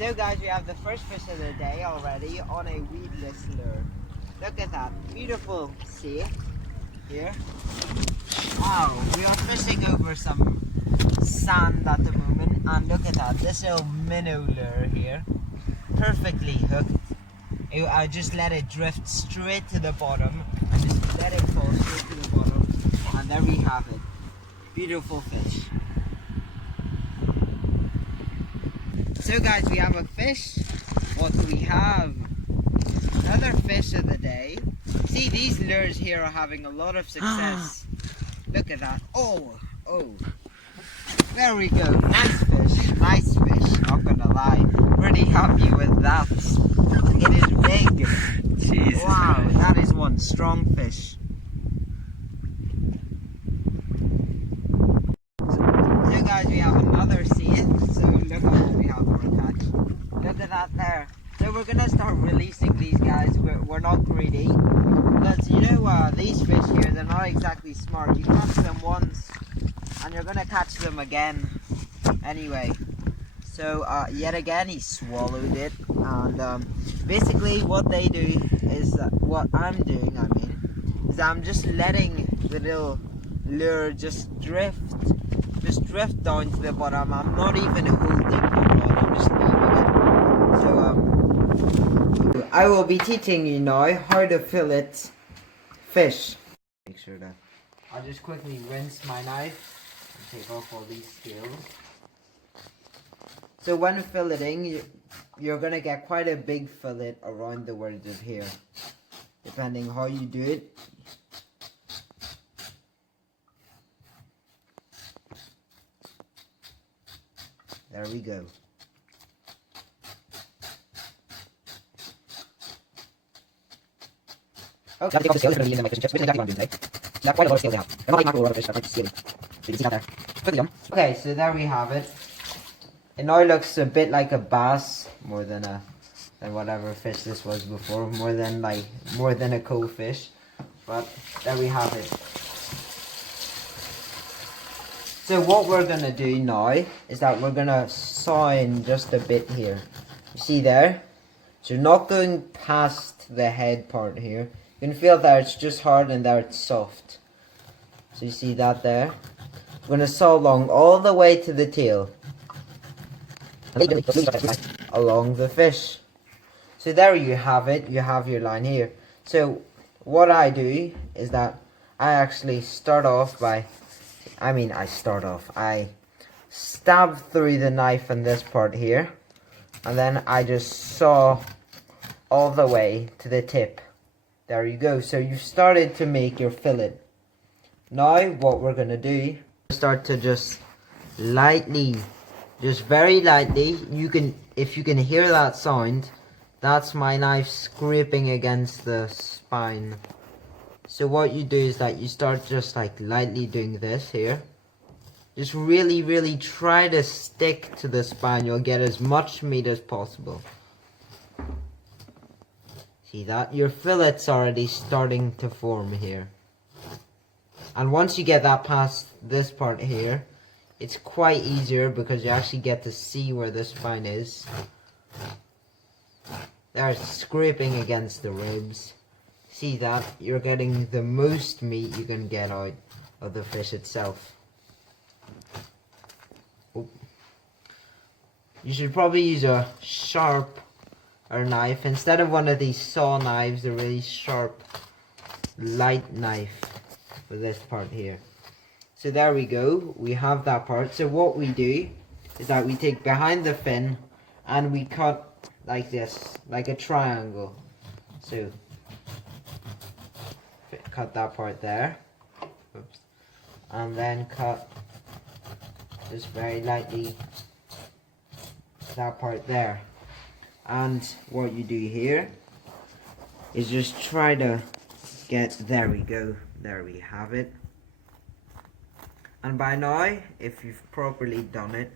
So guys, we have the first fish of the day already on a weedless lure. Look at that, beautiful sea here. Wow, we are fishing over some sand at the moment, and look at that, this little minnow lure here, perfectly hooked. I just let it drift straight to the bottom, and just let it fall straight to the bottom, and there we have it. Beautiful fish. So guys, we have a fish. What do we have? Another fish of the day. See, these lures here are having a lot of success. Look at that. Oh. There we go. Nice fish. Not gonna lie. Pretty happy with that. It is big. Jesus wow, Christ. That is one strong fish. So guys, we have another Saithe. So look at what we have for a catch. Look at that there. So we're gonna start releasing these guys. We're not greedy, because you know these fish here, they're not exactly smart. You catch them once, and you're gonna catch them again anyway. So yet again he swallowed it, and basically what they do is what I'm doing. is I'm just letting the little lure just drift down to the bottom. I'm not even holding the rod, I'm just leaving it. So I will be teaching you now how to fillet fish. Make sure that I'll just quickly rinse my knife and take off all these scales. So when filleting, you're going to get quite a big fillet around the words of here, depending how you do it. There we go. Okay. Take off the scales, it's going to be in my fish and chips. Which is exactly what I'm doing today. So quite a lot of scales they have. I'm not eating a lot of fish, so I'm quite scaly. So you can see that there. Quickly done. Okay, so there we have it. It now looks a bit like a bass, more than whatever fish this was before, more than a coalfish. But there we have it. So what we're gonna do now is that we're gonna saw in just a bit here. You see there? So you're not going past the head part here. You can feel that it's just hard and there it's soft. So you see that there? We're gonna saw along all the way to the tail. Along the fish. So there you have it. You have your line here. So what I do is that I actually start off by I stab through the knife in this part here, and then I just saw all the way to the tip. There you go. So you've started to make your fillet. Now what we're gonna do, start to just lightly, just very lightly, if you can hear that sound, that's my knife scraping against the spine. So what you do is that you start just like lightly doing this here. Just really try to stick to the spine. You'll get as much meat as possible. See that? Your fillet's already starting to form here. And once you get that past this part here, it's quite easier because you actually get to see where the spine is. They're scraping against the ribs. See that? You're getting the most meat you can get out of the fish itself. Oh. You should probably use a sharp knife instead of one of these saw knives, a really sharp light knife for this part here. So there we go, we have that part. So what we do is that we take behind the fin and we cut like this, like a triangle. So cut that part there. Oops. And then cut just very lightly that part there. And what you do here is just try to get, there we go, there we have it. And by now, if you've properly done it,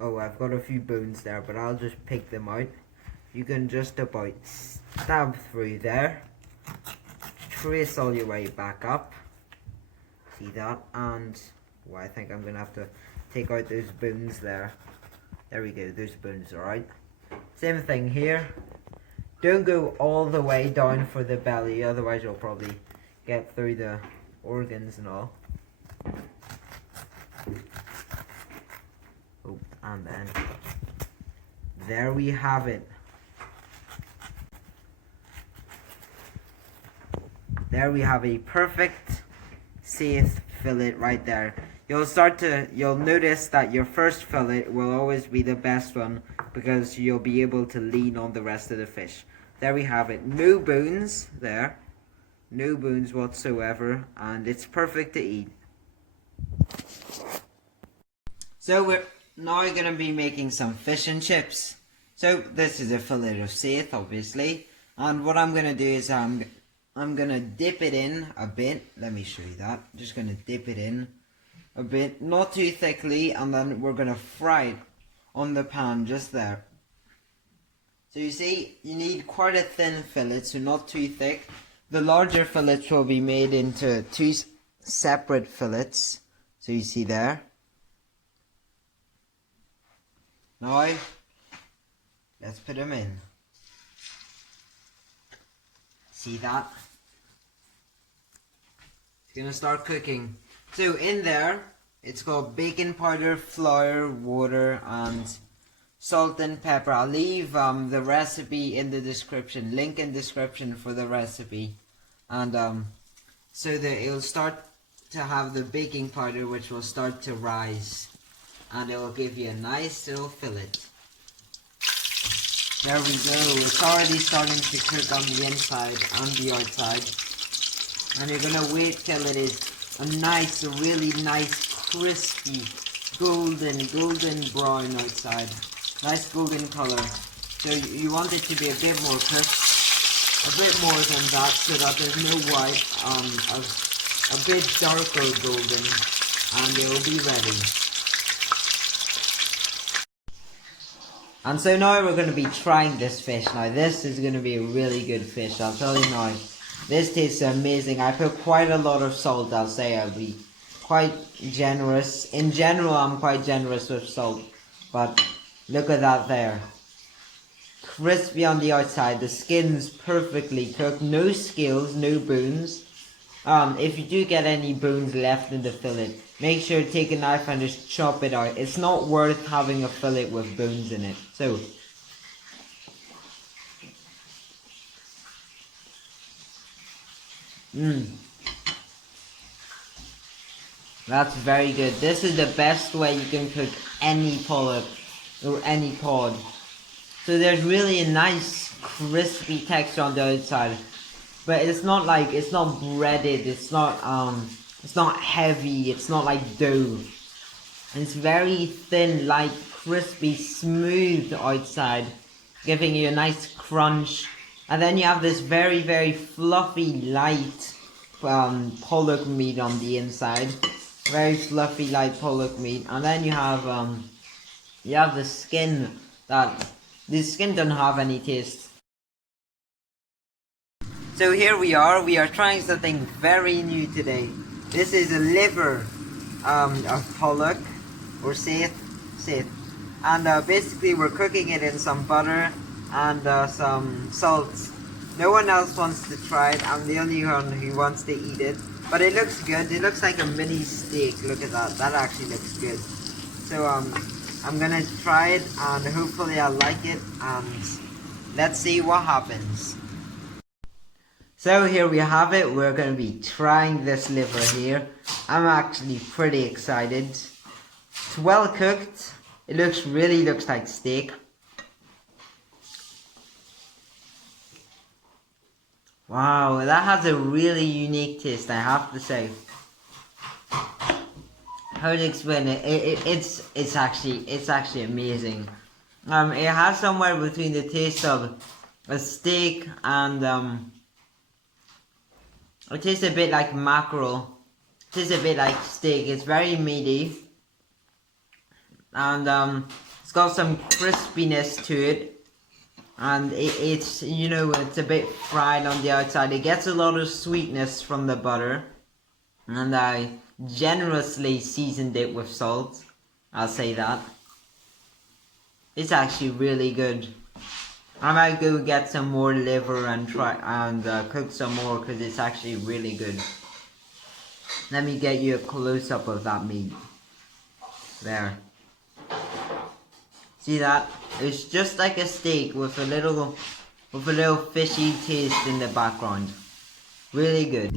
oh, I've got a few bones there, but I'll just pick them out. You can just about stab through there, trace all your way back up, see that, and well, I think I'm going to have to take out those bones there. There we go, those bones are out. Same thing here. Don't go all the way down for the belly, otherwise you'll probably get through the organs and all. Oh, and then there we have it. There we have a perfect Saithe fillet right there. You'll notice that your first fillet will always be the best one because you'll be able to lean on the rest of the fish. There we have it. No bones there. No bones whatsoever, and it's perfect to eat. So we're now going to be making some fish and chips. So this is a fillet of Saithe, obviously, and what I'm going to do is I'm going to dip it in a bit. Let me show you that. I'm just going to dip it in a bit, not too thickly, and then we're going to fry it on the pan just there. So you see, you need quite a thin fillet, so not too thick. The larger fillets will be made into two separate fillets. So you see there. Now, let's put them in. See that? It's gonna start cooking. So in there, it's got baking powder, flour, water, and salt and pepper. I'll leave the recipe in the description, link in description for the recipe, and so that it'll start to have the baking powder, which will start to rise, and it will give you a nice little fillet. There we go. It's already starting to cook on the inside and the outside, and you're gonna wait till it is a nice, really nice, crispy, golden brown outside. Nice golden color. So you want it to be a bit more crisp, a bit more than that, so that there's no white, a bit darker golden, and it will be ready. And so now we're going to be trying this fish. Now this is going to be a really good fish, I'll tell you now. This tastes amazing. I put quite a lot of salt, I'll say. I'll be quite generous. In general, I'm quite generous with salt, but look at that there. Crispy on the outside, the skin's perfectly cooked, no scales, no bones. If you do get any bones left in the fillet, make sure to take a knife and just chop it out. It's not worth having a fillet with bones in it. So, that's very good. This is the best way you can cook any pollock or any cod. So there's really a nice crispy texture on the outside, but it's not breaded, it's not heavy, it's not like dough. It's very thin, light, crispy, smooth outside, giving you a nice crunch. And then you have this very, very fluffy, light pollock meat on the inside. Very fluffy, light pollock meat. And then you have the skin. The skin doesn't have any taste. So here we are trying something very new today. This is a liver of pollock, or Saithe. And basically we're cooking it in some butter and some salt. No one else wants to try it. I'm the only one who wants to eat it. But it looks good. It looks like a mini steak. Look at that. That actually looks good. So I'm gonna try it and hopefully I'll like it, and let's see what happens. So here we have it. We're gonna be trying this liver here. I'm actually pretty excited. It's well cooked. It really looks like steak. Wow, that has a really unique taste, I have to say. How to explain it? It's actually amazing. It has somewhere between the taste of a steak and it tastes a bit like mackerel. It tastes a bit like steak. It's very meaty, and it's got some crispiness to it. And it's a bit fried on the outside. It gets a lot of sweetness from the butter, and I generously seasoned it with salt. I'll say that. It's actually really good. I might go get some more liver and try and cook some more because it's actually really good. Let me get you a close-up of that meat. There. See that? It's just like a steak with a little fishy taste in the background. Really good.